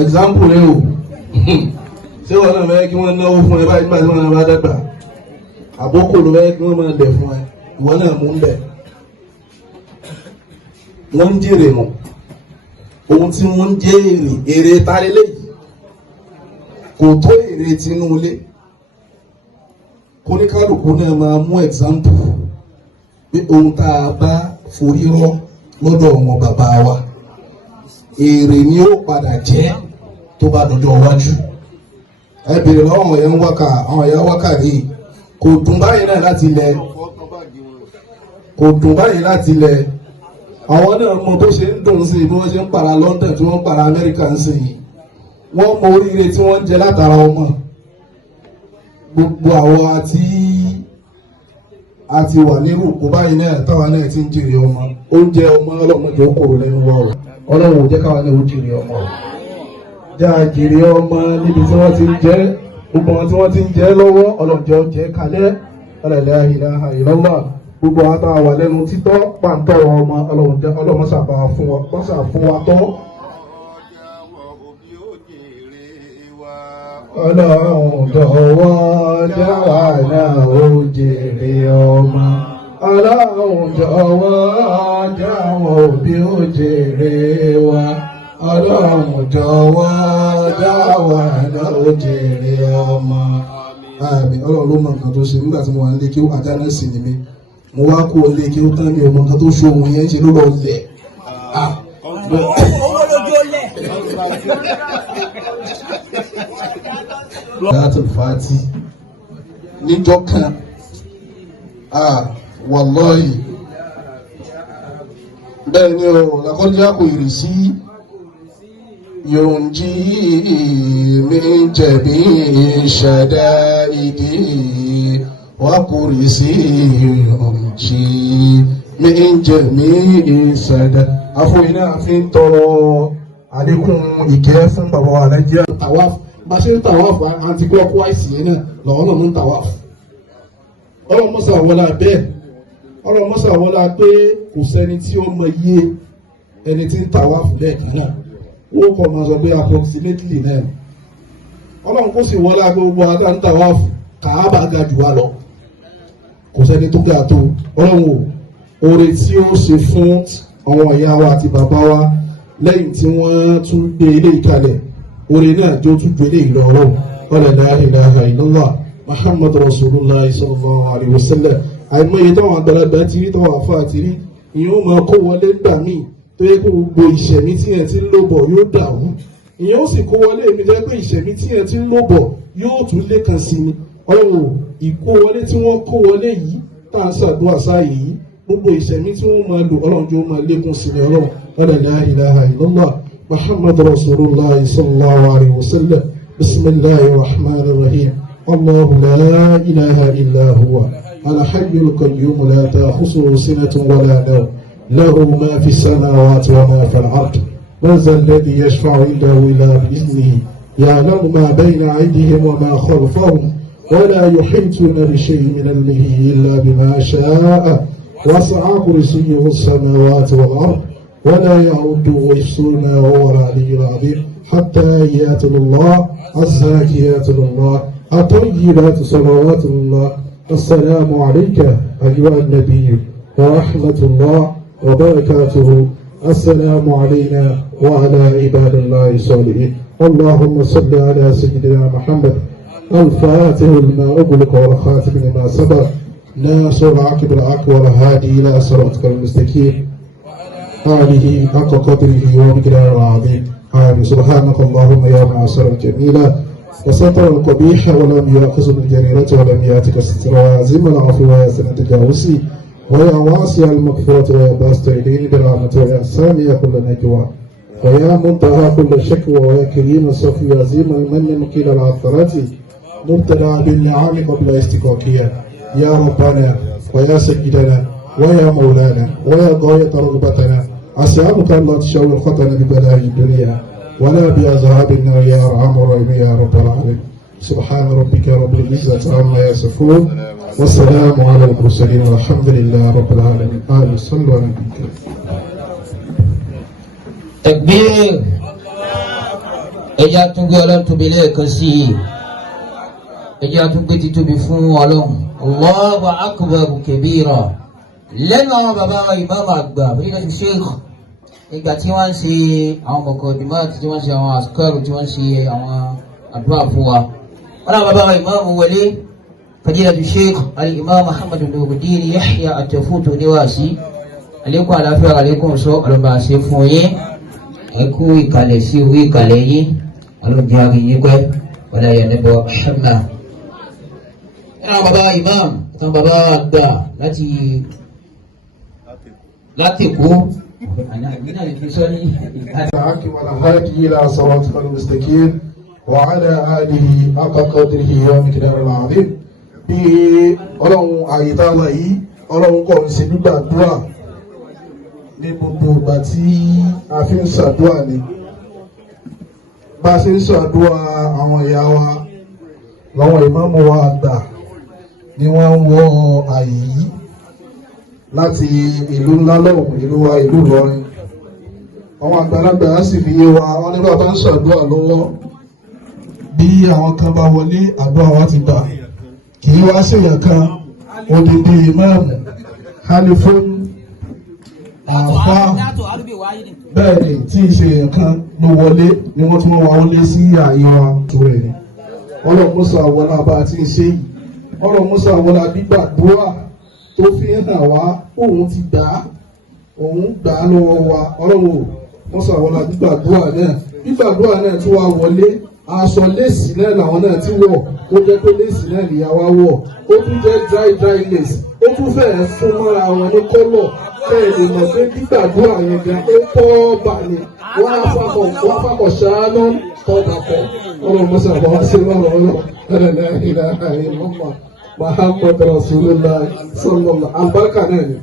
example rẹ o ṣé wọn náà fẹ́ kí wọ́n náwó fún ẹ báyìí nígbà tí wọ́n náà bá dàgbà àbókò ló fẹ́ kí wọ́n máa dẹ̀ fún ẹ ìwọ náà mú ń bẹ̀ wọ́n ń jèrè mọ́ ohun tí wọ́n ń jẹ́ èrè tálélé yìí kò tó èrè tinúlé kóníkálùkù náà máa mú example pé ohun tá a bá forí rọ́ lọ́dọ̀ ọmọ bàbá wa èrè ni ó padà jẹ́ tó bá dọjọ́ iwájú. Ẹ bèrè lọ́wọ́ àwọn èèyàn wákà àwọn èèyàn wákà rí kò dùn báyìí náà láti ilẹ̀ kò dùn báyìí láti ilẹ̀ àwọn náà mọ bó ṣe ń dùn sí bí wọ́n ṣe ń para London tí wọ́n ń para America ń sìn yìí wọ́n mọ oríire tí wọ́n ń jẹ látara ọmọ gbogbo àwọn àti wà nírú òkú báyìí náà táwa náà ti ń jèrè ọmọ oúnjẹ ọmọ ọlọ́mọdé ó kòrò lẹ́nu wa o ọlọ́run ò jẹ́ káwa náà ó jèrè ọmọ o já jèrè ọmọ níbi tí wọ́n ti ń jẹ́ gbogbo wọn tí wọ́n ti ń jẹ́ lọ́wọ́ ọlọ́jọ́ jẹ́ kalẹ́ la ilaha illallah gbogbo àwọn táwa wà lẹ́nu títọ́ pàǹtọ́ ọmọ ọlọ́mọṣàbà fún wa tọ́. Ọlọ́run jọ̀wọ́ jáwa náà ó jèrè ọmọ. Ọlọ́run jọ̀wọ́ jáwọn òbí ó jèrè wa. Ọlọ́run jọ̀wọ́ jáwa náà ó jèrè ọmọ. Àmín. Ọlọ́run ló mọ nǹkan tó ṣe nígbà tí mo wà nílé kí ó àdáná sí ni mi. Mo wá kó lé kí ó tán mi ò mọ nǹkan tó ṣe òun yẹn ṣe ló lọ lẹ̀. Salatul Fati níjọ́ kan wallahi bẹ́ẹ̀ ni o lakọ́jà kò yìrì sí yòǹjì mi jẹ̀bi ṣẹ̀dá ìdí wà kúrì sí yòǹjì mi jẹ̀bi ṣẹ̀dá. Àfọyín náà fi ń tọrọ àlékún ìkẹ́ fún bàbá wa Nàìjíríà tàwáfù bá ṣe ń tàwáfù àti clockwise yẹn náà lọ́wọ́ náà ń tàwáfù. Ọlọ́mọ́sà wọlá bẹ́ẹ̀ ọlọ́mọ́sà wọlá pé kò sẹ́ni tí ó mọ iye ẹni tí ń tàwáfù lẹ́ẹ̀kan náà ó kọ́ máa sọ pé approximately náà ọlọ́run kò sì wọlá gbogbo adá ń tàwáfù Kàábà ga jù wá lọ kò sẹ́ni tó ga tó ọlọ́run ò oore tí ó ṣe fún àwọn ìyá wa àti bàbá wa lẹ́yìn tí wọ́n tún gbé ilé ìkalẹ̀ oore náà jó tún gbé ilé ìlọrọ̀ la ilaha illallah Muhammadu Rasulullah sallallahu alaihi wasallam àìmọye táwọn àgbàlagbà ti rí táwọn àfa àti rí ìyẹn ó máa kó wọlé gbà míì tó yẹ kó gbogbo ìṣẹ̀mí tí ẹ ti ń lò bọ̀ yóò dàrú ìyẹn ó sì kó wọlé èmi jẹ́ pé ìṣẹ̀mí tí ẹ ti ń lò bọ̀ yóò tún lékan sí ni ọ̀rọ̀ ìkó wọlé tí wọ́n kó wọlé yìí tá à ń ṣàdúrà sáàyè yìí gbogbo ìṣẹ̀mí tí wọ́n máa lò ọlọ́run jó máa lékún sí ni ọlọ́run la ilaha illallah Muhammadu Rasulullah sallallahu alaihi wasallam bismillahir rahmanir rahim Allahu la ilaha illa huwa al-hayyul qayyum la ta'khusuhu sinatun wa la nawm lahu ma fi as-samawati wa ma fi al-ard man dha alladhi yashfa'u indahu illa bi'iznihi ya'lamu ma bayna aydihim wa ma khalfahum wa la yuhituna bi shay'in min ilmihi illa bima sha'a وسع كرسيه السماوات والأرض ولا يعود حفظهما وهو العلي العظيم حتى يأتي الله الزاكيات الله الطيبات صلوات الله السلام عليك أيها النبي ورحمة الله وبركاته السلام علينا وعلى عباد الله الصالحين اللهم صل على سيدنا محمد الفاتح لما أغلق والخاتم لما سبق ناصر العقب العقب والهادي إلى صراطك المستقيم آله حق قدره ومقداره العظيم آمين سبحانك اللهم يا معصر الجميلة وستر القبيح ولم يأخذ بالجريرة ولم يأتك الستر وعزم العفو ويسن التجاوز ويا واسع المغفرة ويا باسط إليه برحمته ويا سامي كل نجوى ويا منتهى كل شكوى ويا كريم الصفي عظيم المن مقيل العثرات مبتلى بالنعام قبل استقاقها يا ربنا ويا سيدنا ويا مولانا ويا غاية رغبتنا أسألك الله تشاور خطنا ببلاء الدنيا ولا بأذهاب النار يا أرحم الراحمين يا رب العالمين سبحان ربك رب العزة عما يصفون والسلام على المرسلين والحمد لله رب العالمين آمين صلوا على النبي تكبير ẹjá tún gbé ọlọ́run tóbi lẹ́ẹ̀kan sí i ẹjá tún gbé títóbi fún ọlọ́run. Allahu akbar kabira. lẹ́nu àwọn bàbá wa ìmáàmù àgbà fadilatu sheikh ìgbà tí wọ́n ń ṣe àwọn mọ̀kọ́dìmáàtì tí wọ́n ń ṣe àwọn àsìkárù tí wọ́n ń ṣe àwọn àdúrà fún wa. wọ́n náà bàbá wa ìmáàmù wọlé fadilatu sheikh al-imam Muhammad Nuruddin Yahya At-Tafutu Niwasi. àlékún àlàáfíà àlékún sọ ọlọ́ba àṣẹ fún yín ẹkú ìkàlẹ̀ sí orí ìkàlẹ̀ yín ọlọ́dún àríyìn pẹ́ wọlé ayẹnẹbọ ṣẹ́mà. ẹ̀rọ bàbá imam tán bàbá àgbà láti kú. والهادي إلى صراطك المستقيم وعلى آله حق قدره ومقداره العظيم. bí ọlọ́run àyíká wa yìí ọlọ́run kọ́ ń ṣe gbígbàdúrà ní gbogbo ìgbà tí a fi ń ṣàdúrà ni bá a ṣe ń ṣàdúrà àwọn ìyá wa làwọn ìmáàmù wa àgbà ni wọ́n ń wọ àyè yìí láti ìlú ńlá lọ́wọ́ ìlú wa ìlú Ìlọrin. àwọn àgbàlagbà á sì fi yé wa àwọn nígbà bá ń ṣàdúrà lọ́wọ́ bí àwọn kan bá wọlé àdúrà wa ti gbà kì í wá ṣèyàn kan odidi ìmáàmù halifon àfa bẹ́ẹ̀ ni tí ì ṣe èèyàn kan ló wọlé ni wọ́n tún wá wọlé sí ààyè wa tó rẹ̀ ni. ọlọ́mùsọ àwọlá bá a ti ń ṣe yìí ọlọ́mùsọ àwọlá gbígbàdúrà tó fi hàn wá òun ti gbà á òun gbà á lọ́wọ́ wa ọlọ́run mùsọ àwọlá gbígbàdúrà náà tún wá wọlé aṣọ léèsì náà làwọn náà ti wọ̀ ó jẹ́ pé léèsì náà nìyàwó wọ̀ ó tún jẹ́ dry lace ó tún fẹ́ẹ́ fún mọ́ra wọn ní kọ́lọ̀ bẹ́ẹ̀ lè mọ̀ pé gbígbàdúrà yẹn gan ó tọ́ bà ní wọ́n á fàkọ̀ ṣáánú tọ́ bàkọ́ ọ̀rọ̀ mọ́sàbọ̀ wá sí lọ́rọ̀ ọ̀rọ̀ ẹ̀rẹ̀lẹ̀ ìlànà ìmọ̀mọ̀ Muhammad Rasulullah sallallahu albarka náà ni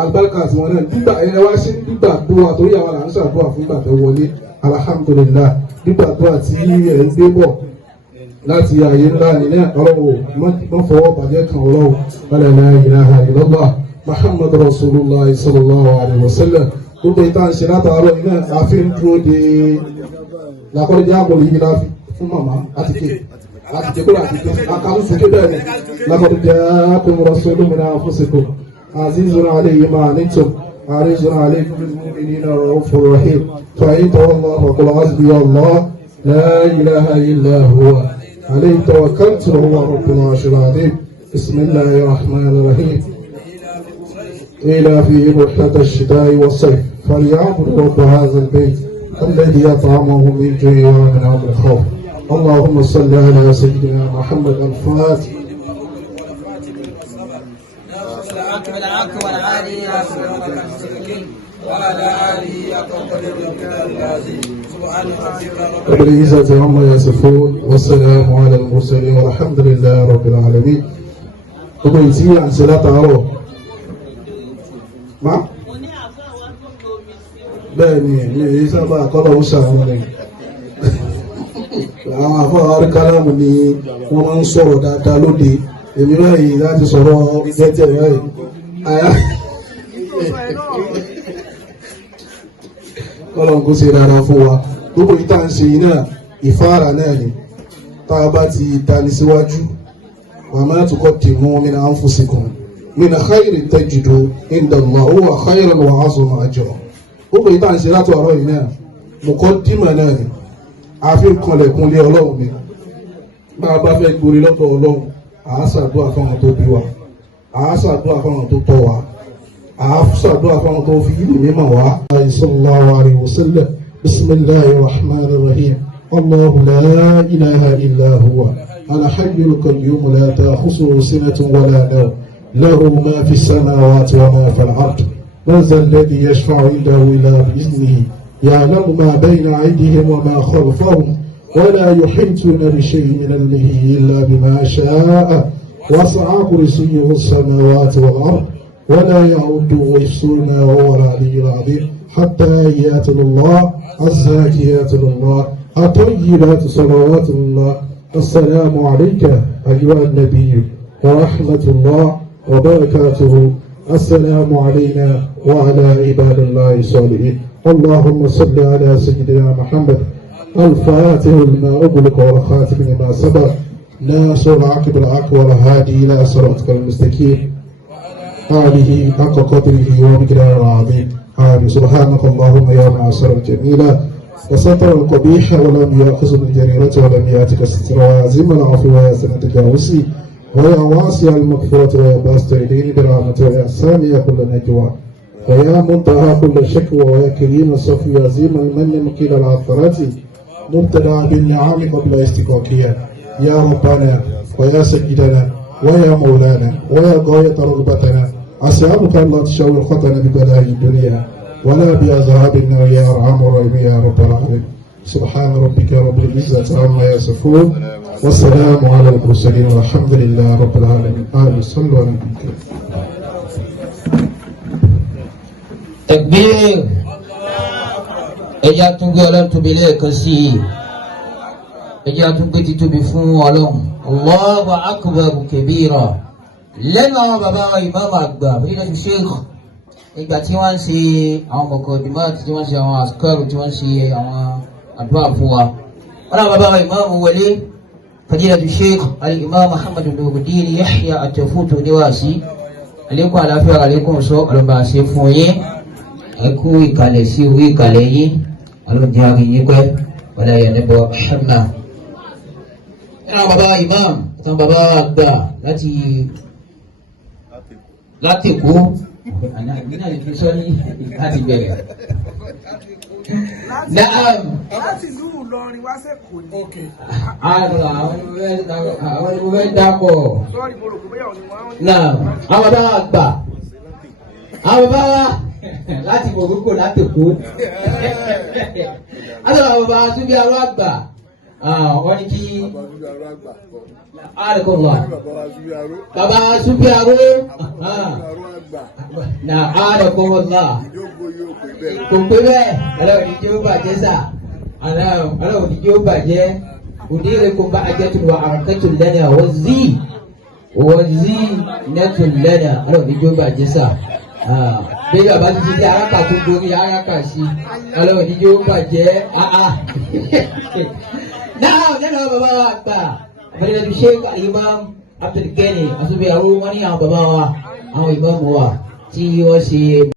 albarka tí wọn náà gbígbà ẹ̀rẹ̀ wá sí gbígbàdúrà torí àwọn là ń ṣàdúrà fún ìgbà tó wọlé alhamdulillah gbígbàdúrà tí ẹ̀ ń gbé bọ̀ láti ààyè ńlá nílẹ̀ ọlọ́wọ́ mọ́ fọwọ́ bàjẹ́ kan ọlọ́wọ́ ẹ̀rẹ̀lẹ̀ ìlànà ìlọ́gbà Muhammad Rasulullah sallallahu alaihi wasallam gbogbo ìta ń ṣe látàárọ̀ iná àfin dúró de lakọ́lẹ́dẹ́ àbọ̀ yìí láfi fún màmá àtìké kúrò àtìké àkàmùsùké bẹ́ẹ̀ ni lakọ́lẹ́dẹ́ àkùn rasulun min anfusikum azizun alayhi ma anittum harisun alaykum bil mu'minina ra'ufur rahim fa in tawallaw faqul hasbiya Allah la ilaha illa huwa alayhi tawakkaltu wa huwa rabbul arshil azim bismillahir rahmanir rahim إلى في رحلة الشتاء والصيف فليعبد رب هذا البيت الذي أطعمه من جوع ومن أمر خوف. اللهم صل على سيدنا محمد الفاتح بالعزة عما يصفون والسلام على المرسلين والحمد لله رب العالمين. وبيتي عن صلاة عروة bẹ́ẹ̀ ni èyí sábà kọ́lọ̀ ń ṣàwọn rẹ̀ àwọn àfọwọ́ kálámù ni wọ́n máa ń sọ̀rọ̀ dáadáa lóde èmi báyìí láti sọ̀rọ̀ jẹ́jẹ́ báyìí kọ́lọ̀ ń kó ṣe dáadáa fún wa gbogbo ìta ń ṣe náà ìfáàrà náà ni tá a bá ti dání síwájú wàmọ́ tó kọ́ tì mú min anfusikum min khairin tajidu inda Allah huwa khairan wa azama ajra. gbogbo ìta ń ṣe látọ̀ ọ̀rọ̀ yìí náà mọ̀kọ́ dímọ̀ náà ni a fi ń kanlẹ̀kùn lé ọlọ́run mi bá a bá fẹ́ gborí lọ́dọ̀ ọlọ́run àá ṣàdúrà fáwọn tó bí wa àá ṣàdúrà fáwọn tó tọ́ wa àá ṣàdúrà fáwọn tó fi ìlú mímọ̀ wá. sallallahu alaihi wasallam bismillahir rahmanir rahim Allahu la ilaha illa huwa al-hayyul qayyum la ta'khusuhu sinatun wa la nawm lahu ma fi as-samawati wa ma fi al-ard. من ذا الذي يشفع عنده إلا بإذنه يعلم ما بين أيديهم وما خلفهم ولا يحيطون بشيء من علمه إلا بما شاء وسع كرسيه السماوات والأرض ولا يعود حفظهما وهو العلي العظيم حتى يأتي الله الزاكيات الله الطيبات صلوات الله السلام عليك أيها النبي ورحمة الله وبركاته السلام علينا وعلى عباد الله الصالحين. اللهم صل على سيدنا محمد الفاتح لما أغلق والخاتم لما سبق ناصر العاقب العقل والهادي إلى صراطك المستقيم هذه حق قدره ومقدار العظيم هذه سبحانك اللهم يا معصر الجميلة وستر القبيح ولم يأخذ بالجريرة ولم يأتك الستر ويعزم العفو ويحسن التجاوز ويا واسع المغفرة ويا باسط الدين برحمته ويا سامي كل نجوى ويا منتهى كل شكوى ويا كريم الصف يا عظيم المن مقيل العثرات مبتدع بالنعام قبل استقاقها يا ربنا ويا سيدنا ويا مولانا ويا غاية رغبتنا أسألك الله تشاور خطنا ببلاء الدنيا ولا بعذاب النار يا أرحم الراحمين يا رب العالمين سبحان ربك رب العزة عما يصفون والسلام على المرسلين والحمد لله رب العالمين آمين صلوا على النبي تكبير ẹjá tún gbé ọlọ́run tóbi lẹ́ẹ̀kan sí i ẹjá tún gbé títóbi fún ọlọ́run Allahu akbar kabira lẹ́nu àwọn bàbá wa ìmáàmù àgbà fadilatu sheikh ìgbà tí wọ́n ń ṣe àwọn mọ̀kàndínmáàtì tí wọ́n ń ṣe àwọn àsìkárù tí wọ́n ń ṣe àwọn àdúrà fún wa wọ́n náà bàbá wa ìmáàmù wọlé fadilatu sheikh al-imam Muhammad Nuruddin Yahya at-Tafutu níwáàsí àlékún àlàáfíà àlékún sọ ọlọ́ba àṣẹ fún yín ẹkú ìkàlẹ̀ sí orí ìkàlẹ̀ yìí alóòdì àríyìn pẹ́ wọlé ẹ̀yẹ níbọ̀ ṣẹ́nà. nínú àwọn bàbá imam àtàwọn bàbá àgbà láti kú àgbìnà lè fi sọ ní láti bẹ̀rẹ̀. láti ìlú Ìlọrin wá sẹ́kọ̀ọ́ ní. àwọn ni mo fẹ́ dápọ̀. sọ́ọ́rì mo rò pé bóyá òní wọn. náà àwọn bàbá àgbà àwọn bàbá láti Morocco láti kú àtàwọn bàbá súnbí arú àgbà wọ́n ní kí àrẹ́kọ̀ọ́lá bàbá súnbí arú na àrẹ́kọ̀ọ́lá kò pé bẹ́ẹ̀ aláwọ̀ ní jẹ́ ó bàjẹ́ sà aláwọ̀ ní jẹ́ ó bàjẹ́ òdíire kò bá ajẹ́ tó wà àrùnkẹ́tò lẹ́nà wọ́n zí nẹ́tò lẹ́nà aláwọ̀ ní jẹ́ ó bàjẹ́ sà bí bàbá ti di araka tó gorí araka sí ọlọ́run ní yóò bàjẹ́ náà nínú bàbá wa gbà àbẹ̀rẹ̀ ti ṣe Imam Abdul Gani àtúbí àwọn wọn ní àwọn bàbá wa àwọn ìmáàmù wa tí wọ́n ṣe.